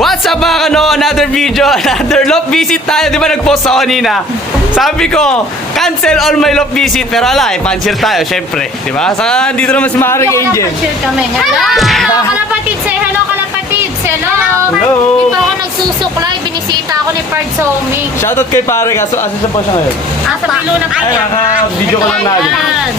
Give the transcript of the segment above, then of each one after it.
What's up mga kano? Another video, another love visit tayo. Di ba nag-post ako kanina? Sabi ko, cancel all my love visit. Pero ala, pansier tayo, syempre. Di ba? Saka dito naman si Maring Angel. Pansier kami. Hello, kalapatid. Say hello, kalapatid. Hello. Hello. Dito ako nagsusuklay. Binisita ako ni Pard Soming. Shoutout kay pare, kaso asa siya po siya ngayon? Sa pilo na Ay, naka-video ko lang natin.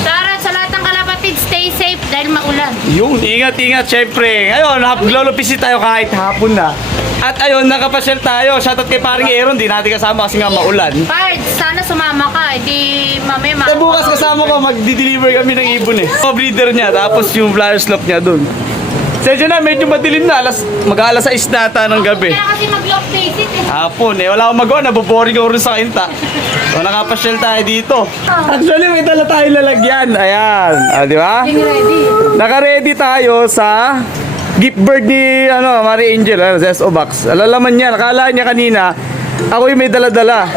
Shoutout sa lahat ng kalapatid. Stay safe dahil maulan. Yun, ingat-ingat syempre. Ngayon, lolo-visit tayo kahit hapon na. At ayun, nakapasyal tayo. Shoutout kay paring Aaron, di natin kasama kasi nga maulan. Pard, sana sumama ka. Di mami Eh, bukas kasama ko, magdi-deliver kami ng ibon eh. O, breeder niya, tapos yung flower slope niya dun. Sedyo na, medyo madilim na. Mag-aalas 6 nata ng gabi. Kaya kasi mag-love visit eh. Hapon eh, wala akong magawa, naboboring ako rin sa kinta. So, nakapasyal tayo dito. Actually, may dala tayo lalagyan. Ayan, di ba? Ready. Naka-ready tayo sa gift bird ni Marie Angel, sa SO Box. Alalaman niya, nakala niya kanina, ako yung may dala-dala.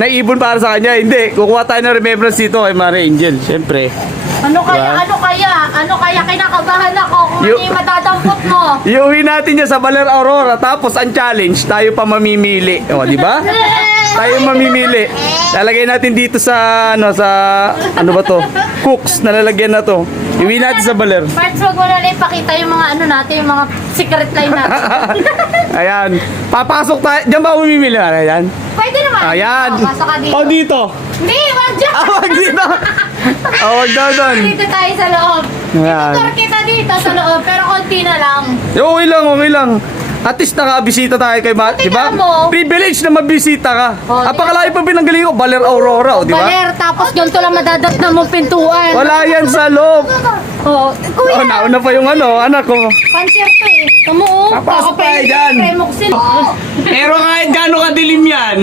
Naibon para sa kanya. Hindi, kukuha tayo ng remembrance dito kay Marie Angel. Siyempre. Ano kaya kinakabahan ako kung ano yung matatampot mo. Iuwi natin niya sa Baler Aurora. Tapos ang challenge, tayo pa mamimili. O, di ba? Tayo mamimili. Lalagay natin dito sa ano ba to? Cooks, nalalagyan na to. Iuwi natin sa Baler. Parts, wag mo na ipakita yung mga natin, yung mga secret line natin. Ayan. Papasok tayo. Diyan ba mamimili? Ayan. Pwede naman. Ayan. Pasok ka dito. O, dito. Hindi, wag dyan. Wag dito. Wag daw doon. Dito tayo sa loob. Ayan. Itutur kita dito sa loob, pero konti na lang. Okay lang, okay lang. At least nakabisita tayo kay Matt, di ba? Tingnan mo. Privilege na mabisita ka. Oh, Apakalayo pa binanggaling ko, Baler Aurora, di ba? Baler, tapos ganito lang madadat na mong pintuan. Wala yan sa loob. Oh, kuya. Nauna pa yung anak ko. Pansier to eh. Tumuo. Papasok tayo dyan. Premoksil. Pero kahit gano'ng kadilim yan,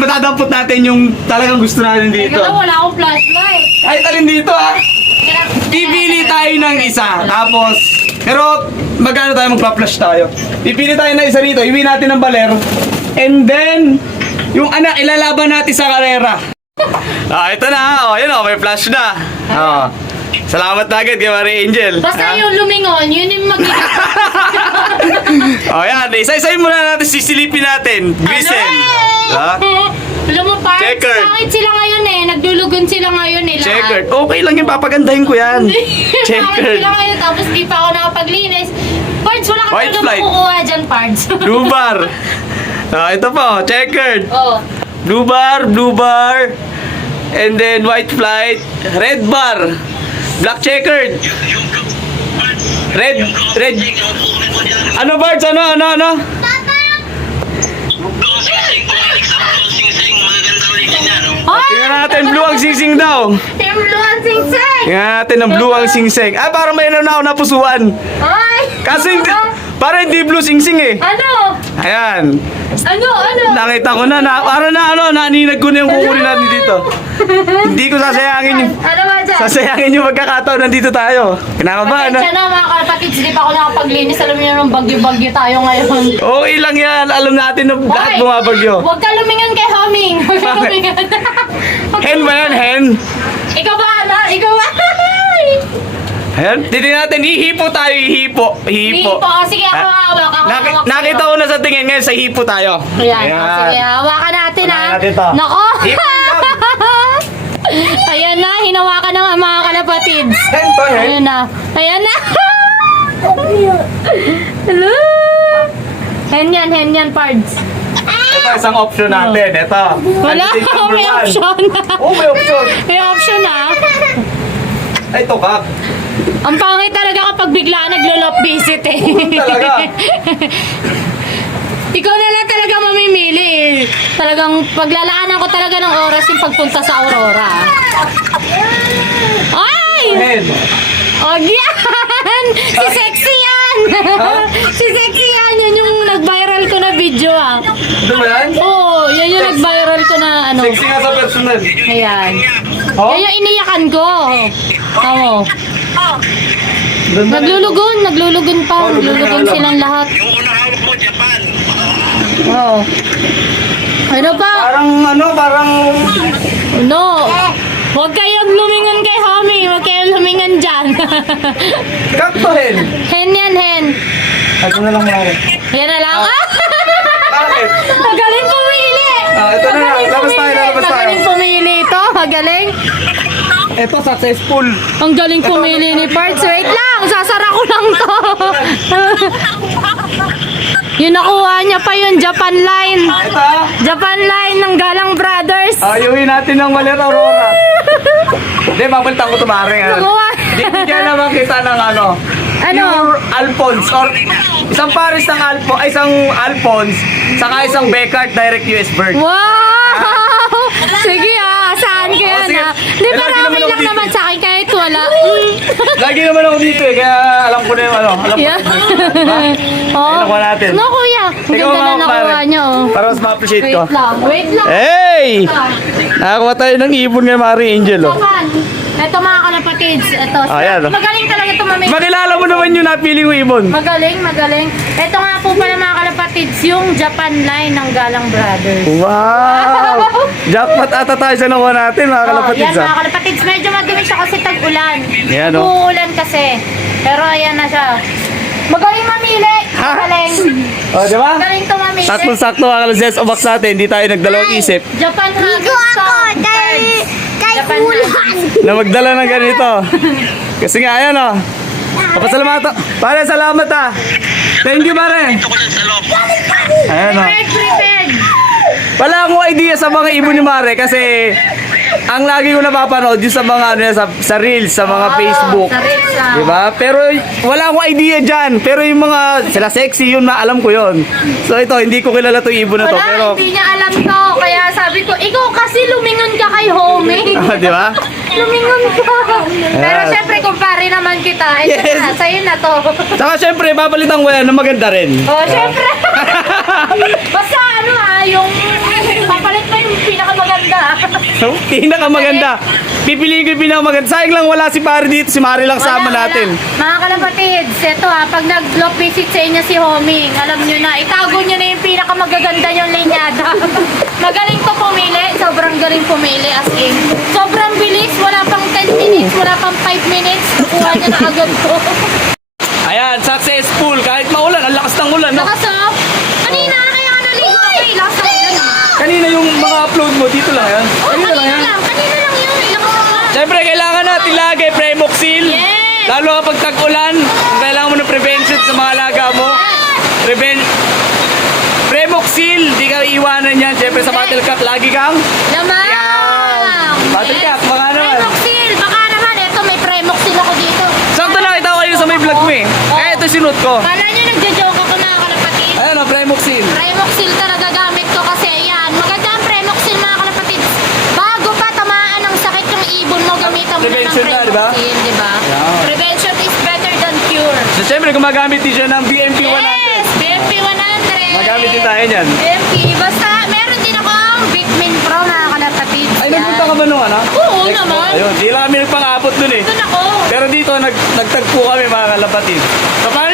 matadampot natin yung talagang gusto natin dito. Teka, wala akong flashlight. Kahit alin dito pipili tayo ng isa. Tapos, pero magkano tayo magpa-flash tayo? Pipili tayo ng isa rito, iwi natin ng Baler. And then, yung anak ilalaban natin sa karera. Ito na, yun may flash na. Salamat na agad kay Marie Angel. Basta yung lumingon, yun yung magiging... Yan, isa-isayin muna natin, sisilipin natin. Grisel. Alam mo, Parks, Checkered. bakit sila ngayon eh? Nagdulugan sila ngayon eh. Checkered. Okay lang yun, papagandahin ko yan. Bakit Checkered. sila ngayon tapos di pa ako nakapaglinis? Pards, wala ka White talaga flight. makukuha dyan, Pards. Blue bar. Ito po, checkered. Oh. Blue bar. And then white flight. Red bar. Black checkered. Red. Ano birds? Ano? Tingnan natin, blue ang singsing daw. Influence sing-sing! Tingnan natin ang blue ang singsing. Parang may na ako napusuan. Ay! Kasi parang hindi blue singsing eh. Ano? Ayan. Ano? Nakita ko na, parang naninag ko na yung kukunin natin dito. Hindi ko sasayangin yung... Ano ba dyan? Sasayangin yung magkakataon, nandito tayo. Kinakabahan na. Pasensya na mga kapatids, di pa ako nakapaglinis. Alam niyo nung bagyo-bagyo tayo ngayon. Okay lang yan, alam natin na lahat Hoy, bumabagyo. Huwag ka lumingan kay Humming. Huwag ka lumingan. Hen ba yan, hen? Ikaw ba? Ikaw ba? Ayan, titignan natin, ihipo tayo, ihipo. Hipo. Sige, ako hawak. Ako hawak Nakita ko na sa tingin ngayon, sa hipo tayo. Ayan. Sige, hawakan natin ha. Hawakan natin to. Nako. Hipo yan. Ayan na, hinawakan ng mga kalapatids. Hen to, hen. Ayan na. Hello. Hen yan, Pards. Ito, isang option natin. Ito. Wala, Andito yung number may one. option. Oh, may option. May option na. Ay, ito ka. Ang pangit talaga kapag biglaan naglo-love visit eh. Talaga. Ikaw na lang talaga mamimili eh. Talagang paglalaanan ko talaga ng oras yung pagpunta sa Aurora. Ay! Hen. Og yan! Si Sexy yan! Si Sexy yan! Yan yung nag-viral ko na video ah. Ito ba yan? Oo, yan yung nag-viral ko na ano. Sexy nga sa personal. Ayan. Oh? Yan yung iniyakan ko. Oo. Doon ba na- Naglulugon pa. Naglulugon silang lahat. Yung unang hawak mo, Japan. Oo. Ano pa? Parang... No. Huwag kayong lumingan kay Homie. Huwag kayong lumingan dyan. Kakto, hen. Hen yan, hen. Ito na lang mare. Yan na lang. Ah! Bakit? Magaling pumili! Ito na nga. Labas tayo, labas tayo. Magaling pumili ito. Magaling. Ito, successful. Ang galing pumili ni Parts. Wait lang, sasara ko lang to. Yung nakuha niya pa yung Japan line. Ito, Japan line ng Galang Brothers. ayuhin natin ng Valer Aurora. Hindi, babalitan ko ito mare. Nakuha. Hindi ka naman kita ng ano. Ano? Pure Alphonse or isang pares ng isang Alphonse saka isang Beckart direct US bird. Wow! Sige saan ka yan sige. Di Eh, ba lagi naman okay ako lang dito. naman sa akin kahit wala. Lagi naman ako dito eh, kaya alam ko na yung ano. Alam ko Yeah. na Oh. nakuha natin. No, kuya. Ang Ikaw ganda nga, na nakuha pare. niyo. Oh. Para mas ma-appreciate Wait ko. lang, wait lang. Hey! Nakakuha tayo ng ibon ngayon, Mari Angel. Oh. Japan. Ito mga kalapatids. Ito. Ayan, oh. Magaling talaga ito mamay. Makilala mo naman yung napili mo ibon. Magaling, magaling. Ito nga po pala mga kalapatids, yung Japan line ng Galang Brothers. Wow! Jackpot ata tayo sa nakuha natin, mga kalapatids. Yan mga kalapatids, medyo madumi siya kasi tag-ulan. Yan, oh. Uulan kasi. Pero ayan na siya. Magaling mamili. Magaling. Oh, di ba? Magaling to mamili. Saktong-sakto mga kalapatids, o box natin, hindi tayo nagdalawang isip Japan Haggis Kay Japan Kulan. na magdala ng ganito. Kasi nga, ayan o. Papasalamatan. Pare, salamat ah. Thank you, pare. Ayan o. Prepared. Wala akong idea sa mga ibon ni Mare kasi ang lagi ko napapanood yung sa mga ano, sa Reels, sa mga Facebook. Sa Reels, ah. Diba? Pero wala akong idea dyan. Pero yung mga sila sexy, yun na alam ko yun. So ito, hindi ko kilala to ibon na to. Wala, Pero, hindi niya alam to. Kaya sabi ko, ikaw kasi lumingon ka kay Homie. di ba? Lumingon ka. Pero Ayan. syempre, kumpare naman kita. Ito Yes. na, sa'yo na to. Saka syempre, babalitan ko yan na maganda rin. Oh, syempre. Basta ano yung papalit pa yung pinakamaganda. So, pinakamaganda. Pipiliin ko yung pinakamaganda. Sayang lang wala si pare dito, si Mari lang sama Wala, natin. wala. Mga kalapatids, eto pag nag-block visit sa inyo si Homing, alam nyo na, itago nyo na yung pinakamagaganda yung linyada. Magaling to pumili, sobrang galing pumili as in. Sobrang bilis, wala pang 10 minutes, wala pang 5 minutes, nakuha niya na agad to. Ayan, successful. Kahit maulan, ang lakas ng ulan. No? Nakasok, kanina kaya ka naligo. Okay, last time na. Kanina yung mga upload mo, dito lang yan. Oh, Kanina lang yan. kanina lang yun, ilang oras na. Siyempre, kailangan natin lagi Premoxil. Yes! Lalo kapag tag-ulan, kung kailangan mo ng prevention sa mga alaga mo. Premoxil, di ka iiwanan yan. Siyempre sa Battle Cup, lagi kang Lamang! Yan. Battle Cup, baka naman. Premoxil! Baka naman, eto may Premoxil ako dito. Sakto nakita ko kayo sa may vlog mo eh. Kaya ito sinut ko. Kala nyo nagja-joke ako mga kalapatid. Ayan o, Premoxil. Premoxil talaga gamit ko kasi ayan. Maganda ang Premoxil mga kalapatid. Bago pa tamaan ng sakit yung ibon mo, gamitan mo Prevention na na, ng di ba? Premoxil, di ba? Yeah. Prevention is better than cure. So siyempre, gumagamit din siya ng BMP 100. Yes! BMP 100! Magamit din tayo niyan. BMP. Basta, meron din ako ang Bitmin Pro mga kalapatid. Ay, nagpunta ka ba nung ano? Oo Expo? naman. Ayun, di lang kami nagpang-abot dun eh. Doon ako. Pero dito, nagtagpo kami mga kalapatid. So, paano